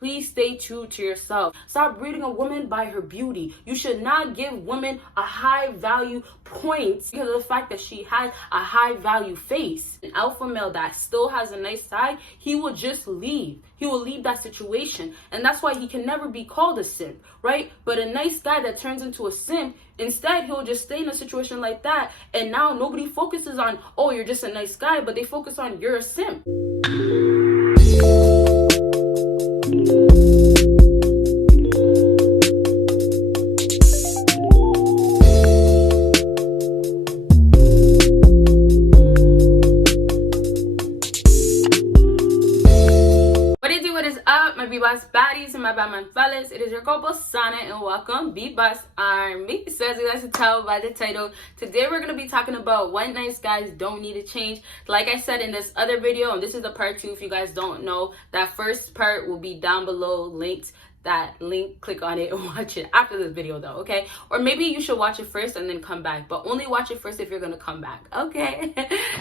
Please stay true to yourself. Stop reading a woman by her beauty. You should not give women a high value points because of the fact that she has a high value face. An alpha male that still has a nice side, he will just leave. He will leave that situation. And that's why he can never be called a simp, right? But a nice guy that turns into a simp, instead, he'll just stay in a situation like that. And now nobody focuses on, oh, you're just a nice guy, but they focus on you're a simp. What is up, my BBossBaddies and my Batman fellas? It is your girl Bosana and welcome BBossArmy. So as you guys can tell by the title, today we're going to be talking about what nice guys don't need to change. Like I said in this other video, and this is the part 2 if you guys don't know, that first part will be down below linked. That link, click on it and watch it after this video though, okay? Or maybe you should watch it first and then come back, but only watch it first if you're gonna come back, okay?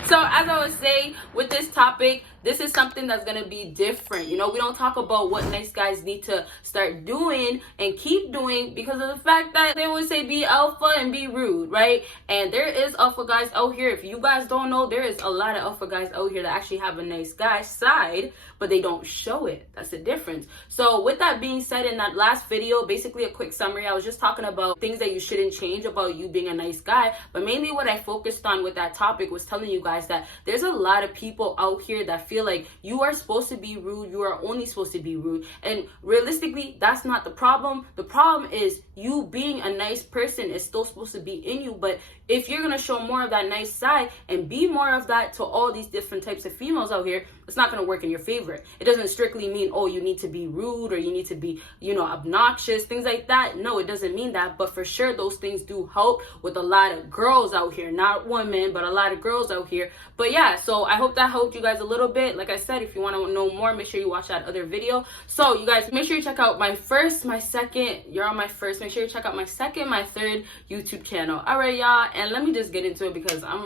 So as I was saying, with this topic, this is something that's gonna be different. You know, we don't talk about what nice guys need to start doing and keep doing because of the fact that they always say be alpha and be rude, right? And there is alpha guys out here. If you guys don't know, there is a lot of alpha guys out here that actually have a nice guy side, but they don't show it. That's the difference. So with that being said, in that last video, basically a quick summary, I was just talking about things that you shouldn't change about you being a nice guy, but mainly what I focused on with that topic was telling you guys that there's a lot of people out here that feel like you are supposed to be rude, you are only supposed to be rude, and realistically that's not the problem. The problem is you being a nice person is still supposed to be in you, but if you're gonna show more of that nice side and be more of that to all these different types of females out here, it's not gonna work in your favor. It doesn't strictly mean, oh, you need to be rude or you need to be, you know, obnoxious, things like that. No, it doesn't mean that, but for sure those things do help with a lot of girls out here, not women, but a lot of girls out here. But yeah, so I hope that helped you guys a little bit. Like I said, if you want to know more, make sure you watch that other video. So you guys, make sure you check out my first, my second, you're on my first, make sure you check out my second, my third YouTube channel. All right, y'all, and let me just get into it because I'm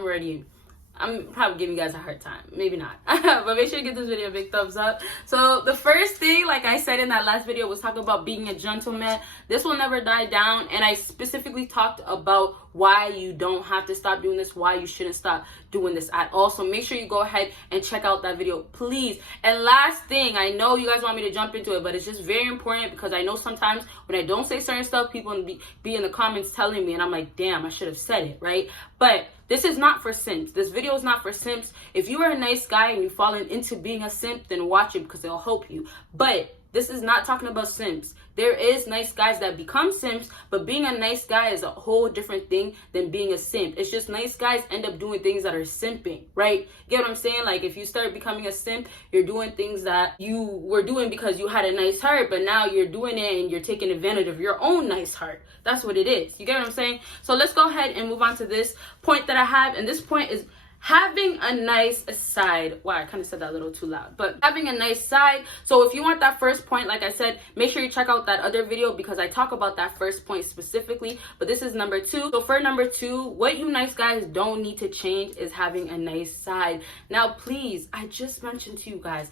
probably giving you guys a hard time. Maybe not. But make sure you give this video a big thumbs up. So the first thing, like I said in that last video, was talking about being a gentleman. This will never die down. And I specifically talked about why you don't have to stop doing this, why you shouldn't stop doing this at all. So make sure you go ahead and check out that video, please. And last thing, I know you guys want me to jump into it, but it's just very important because I know sometimes when I don't say certain stuff, people be in the comments telling me, and I'm like, damn, I should have said it, right? But this is not for simps. This video is not for simps. If you are a nice guy and you've fallen into being a simp, then watch it because it'll help you. But this is not talking about simps. There is nice guys that become simps, but being a nice guy is a whole different thing than being a simp. It's just nice guys end up doing things that are simping, right? Get what I'm saying? Like if you start becoming a simp, you're doing things that you were doing because you had a nice heart, but now you're doing it and you're taking advantage of your own nice heart. That's what it is. You get what I'm saying? So let's go ahead and move on to this point that I have. And this point is having a nice side. Wow, I kind of said that a little too loud, but having a nice side. So if you want that first point, like I said, make sure you check out that other video because I talk about that first point specifically, but this is number 2. So for number 2, what you nice guys don't need to change is having a nice side. Now, please, I just mentioned to you guys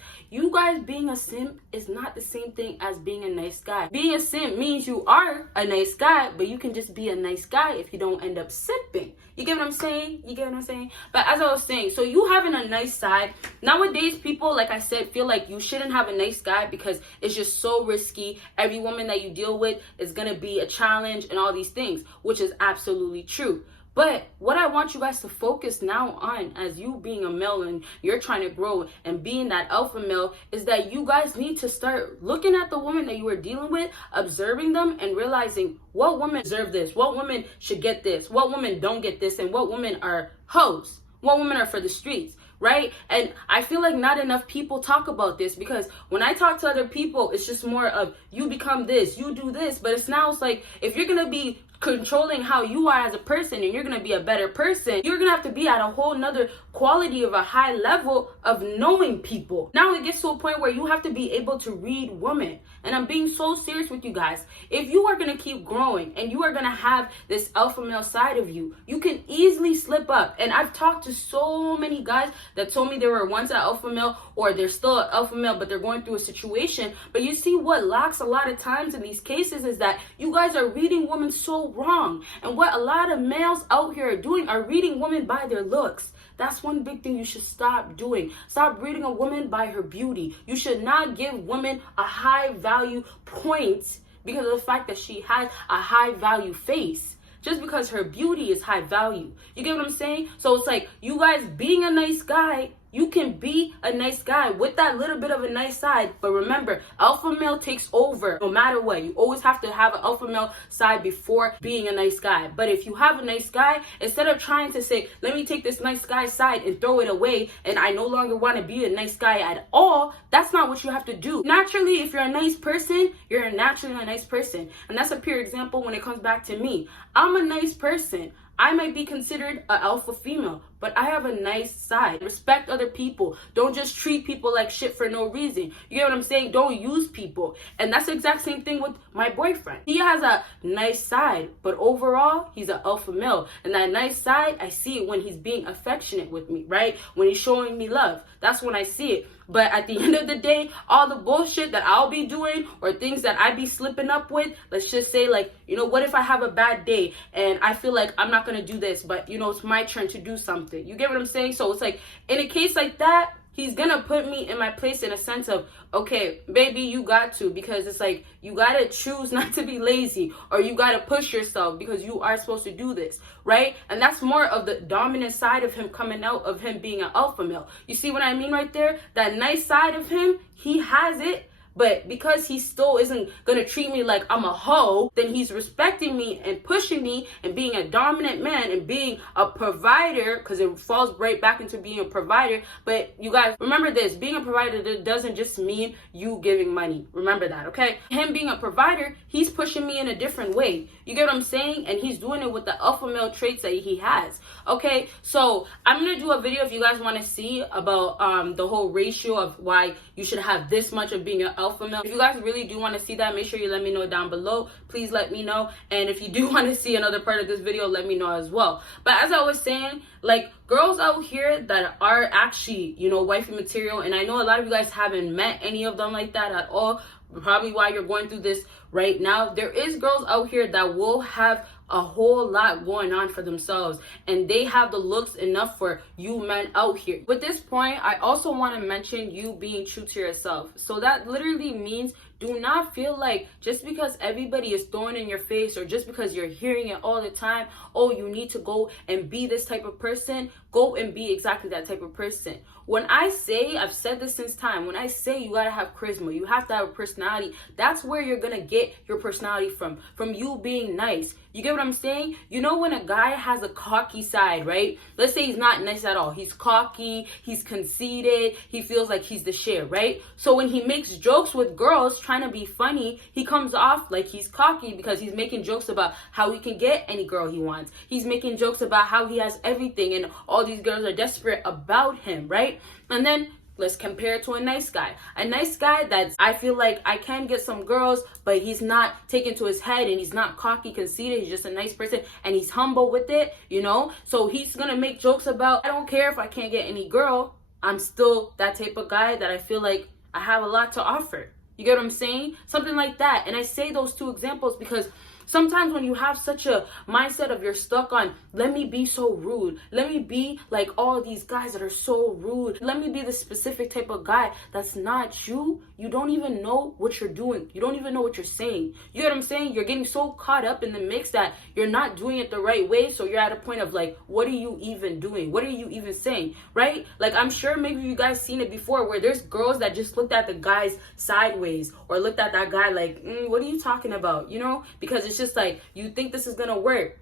being a simp is not the same thing as being a nice guy. Being a simp means you are a nice guy, but you can just be a nice guy if you don't end up simping. You get what I'm saying? You get what I'm saying? But as I was saying, so you having a nice side, nowadays people, like I said, feel like you shouldn't have a nice guy because it's just so risky. Every woman that you deal with is gonna be a challenge and all these things, which is absolutely true. But what I want you guys to focus now on as you being a male and you're trying to grow and being that alpha male is that you guys need to start looking at the woman that you are dealing with, observing them and realizing what women deserve this, what women should get this, what women don't get this, and what women are hoes, what women are for the streets. Right? And I feel like not enough people talk about this because when I talk to other people, it's just more of you become this, you do this. But it's like if you're going to be controlling how you are as a person and you're going to be a better person, you're going to have to be at a whole nother quality of a high level of knowing people. Now it gets to a point where you have to be able to read women. And I'm being so serious with you guys. If you are going to keep growing and you are going to have this alpha male side of you, you can easily slip up. And I've talked to so many guys that told me they were once an alpha male, or they're still an alpha male, but they're going through a situation. But you see, what lacks a lot of times in these cases is that you guys are reading women so wrong. And what a lot of males out here are doing are reading women by their looks. That's one big thing you should stop doing. Stop reading a woman by her beauty. You should not give women a high value point because of the fact that she has a high value face. Just because her beauty is high value. You get what I'm saying? So it's like, you guys being a nice guy, you can be a nice guy with that little bit of a nice side. But remember, alpha male takes over no matter what. You always have to have an alpha male side before being a nice guy. But if you have a nice guy, instead of trying to say, let me take this nice guy side and throw it away, and I no longer want to be a nice guy at all, that's not what you have to do. Naturally, if you're a nice person, you're naturally a nice person. And that's a pure example when it comes back to me. I'm a nice person. I might be considered an alpha female, but I have a nice side. Respect other people. Don't just treat people like shit for no reason. You get what I'm saying? Don't use people. And that's the exact same thing with my boyfriend. He has a nice side, but overall, he's an alpha male. And that nice side, I see it when he's being affectionate with me, right? When he's showing me love. That's when I see it. But at the end of the day, all the bullshit that I'll be doing or things that I be slipping up with, let's just say, like, you know, what if I have a bad day and I feel like I'm not going to do this, but, you know, it's my turn to do something. You get what I'm saying? So it's like, in a case like that, he's going to put me in my place in a sense of, okay, baby, you got to, because it's like, you got to choose not to be lazy, or you got to push yourself because you are supposed to do this, right? And that's more of the dominant side of him coming out of him being an alpha male. You see what I mean right there? That nice side of him, he has it. But because he still isn't going to treat me like I'm a hoe, then he's respecting me and pushing me and being a dominant man and being a provider, because it falls right back into being a provider. But you guys, remember this, being a provider doesn't just mean you giving money. Remember that, okay? Him being a provider, he's pushing me in a different way. You get what I'm saying? And he's doing it with the alpha male traits that he has, okay? So I'm going to do a video if you guys want to see about the whole ratio of why you should have this much of being an alpha male. If you guys really do want to see that, make sure you let me know down below. Please let me know. And if you do want to see another part of this video, let me know as well. But as I was saying, like, girls out here that are actually, you know, wifey material, and I know a lot of you guys haven't met any of them like that at all, probably why you're going through this right now. There is girls out here that will have a whole lot going on for themselves, and they have the looks enough for you men out here. With this point, I also want to mention you being true to yourself. So that literally means do not feel like just because everybody is throwing in your face, or just because you're hearing it all the time, oh, you need to go and be this type of person, go and be exactly that type of person. When I say, I've said this since time, when I say you gotta have charisma, you have to have a personality, that's where you're gonna get your personality from you being nice. You get what I'm saying? You know, when a guy has a cocky side, right? Let's say he's not nice at all. He's cocky, he's conceited, he feels like he's the shit, right? So when he makes jokes with girls trying to be funny, he comes off like he's cocky because he's making jokes about how he can get any girl he wants. He's making jokes about how he has everything and all these girls are desperate about him, right? And then let's compare it to a nice guy. A nice guy that I feel like I can get some girls, but he's not taken to his head and he's not cocky, conceited. He's just a nice person and he's humble with it, you know? So he's gonna make jokes about, I don't care if I can't get any girl. I'm still that type of guy that I feel like I have a lot to offer. You get what I'm saying? Something like that. And I say those two examples because sometimes when you have such a mindset of you're stuck on, let me be so rude, let me be like all these guys that are so rude, let me be the specific type of guy that's not you, you don't even know what you're doing. You don't even know what you're saying. You know what I'm saying? You're getting so caught up in the mix that you're not doing it the right way. So you're at a point of like, what are you even doing? What are you even saying? Right? Like, I'm sure maybe you guys seen it before where there's girls that just looked at the guys sideways or looked at that guy like, what are you talking about? You know, because it's just like, you think this is gonna work,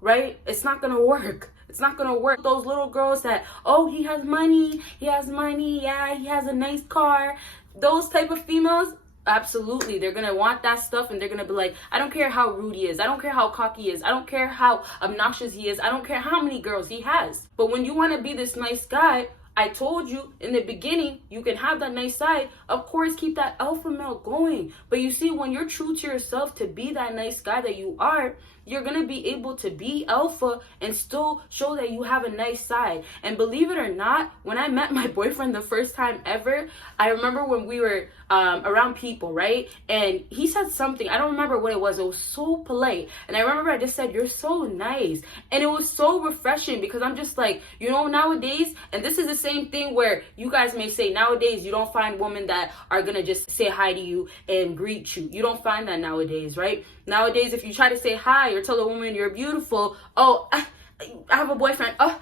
right? It's not gonna work. It's not gonna work. Those little girls that, oh, he has money, yeah, he has a nice car. Those type of females, absolutely, they're gonna want that stuff and they're gonna be like, I don't care how rude he is, I don't care how cocky he is, I don't care how obnoxious he is, I don't care how many girls he has. But when you want to be this nice guy, I told you in the beginning, you can have that nice side. Of course, keep that alpha male going. But you see, when you're true to yourself to be that nice guy that you are, you're going to be able to be alpha and still show that you have a nice side. And believe it or not, when I met my boyfriend the first time ever, I remember when we were around people, right? And he said something, I don't remember what it was so polite. And I remember I just said, "You're so nice." And it was so refreshing because I'm just like, you know, nowadays, and this is the same thing where you guys may say nowadays you don't find women that are gonna just say hi to you and greet you. You don't find that nowadays, right? Nowadays, if you try to say hi or tell a woman you're beautiful, "Oh, I have a boyfriend. Oh,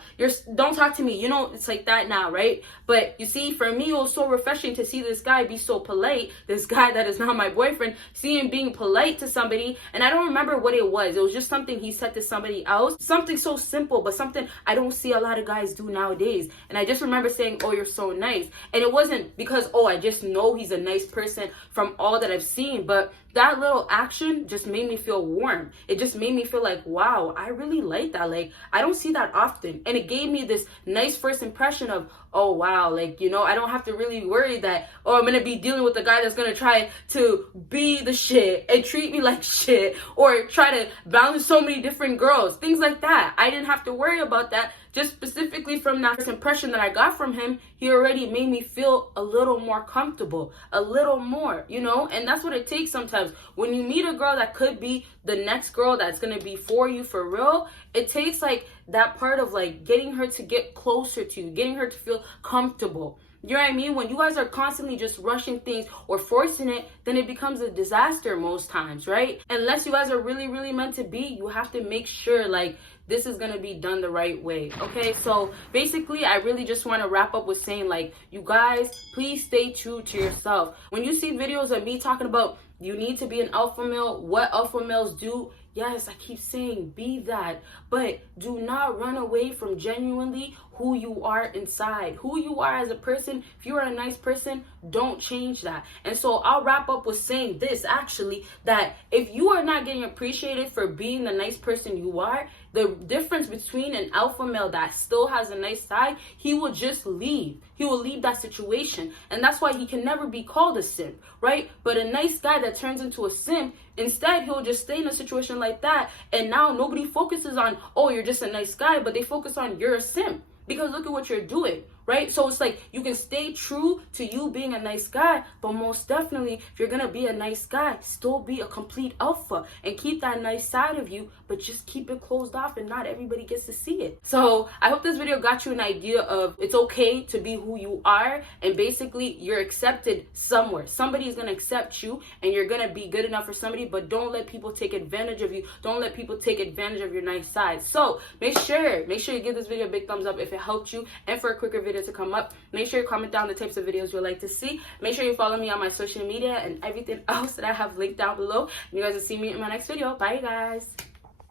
don't talk to me." You know, it's like that now, right? But you see, for me, it was so refreshing to see this guy be so polite. This guy that is not my boyfriend, see him being polite to somebody. And I don't remember what it was. It was just something he said to somebody else. Something so simple, but something I don't see a lot of guys do nowadays. And I just remember saying, "Oh, you're so nice." And it wasn't because, oh, I just know he's a nice person from all that I've seen, but that little action just made me feel warm. It just made me feel like, wow, I really like that. Like, I don't see that often. And it gave me this nice first impression of, oh, wow, like, you know, I don't have to really worry that, oh, I'm going to be dealing with a guy that's going to try to be the shit and treat me like shit or try to balance so many different girls, things like that. I didn't have to worry about that. Just specifically from that first impression that I got from him, he already made me feel a little more comfortable, a little more, you know? And that's what it takes sometimes. When you meet a girl that could be the next girl that's going to be for you for real, it takes like that part of like getting her to get closer to you, getting her to feel comfortable. You know what I mean? When you guys are constantly just rushing things or forcing it, then it becomes a disaster most times, right? Unless you guys are really, really meant to be, you have to make sure like this is going to be done the right way. Okay, so basically I really just want to wrap up with saying like, you guys, please stay true to yourself. When you see videos of me talking about you need to be an alpha male, what alpha males do, yes, I keep saying be that, but do not run away from genuinely who you are inside, who you are as a person. If you are a nice person, don't change that. And so I'll wrap up with saying this actually, that if you are not getting appreciated for being the nice person you are, the difference between an alpha male that still has a nice side, he will just leave. He will leave that situation. And that's why he can never be called a simp, right? But a nice guy that turns into a simp, instead, he'll just stay in a situation like that. And now nobody focuses on, oh, you're just a nice guy, but they focus on you're a simp. Because look at what you're doing, right? So it's like you can stay true to you being a nice guy, but most definitely, if you're going to be a nice guy, still be a complete alpha and keep that nice side of you, but just keep it closed off and not everybody gets to see it. So I hope this video got you an idea of it's okay to be who you are, and basically you're accepted somewhere. Somebody's going to accept you and you're going to be good enough for somebody, but don't let people take advantage of you. Don't let people take advantage of your nice side. So make sure you give this video a big thumbs up if it helped you, and for a quicker video to come up, make sure you comment down the types of videos you'd like to see. Make sure you follow me on my social media and everything else that I have linked down below. And you guys will see me in my next video. Bye, guys.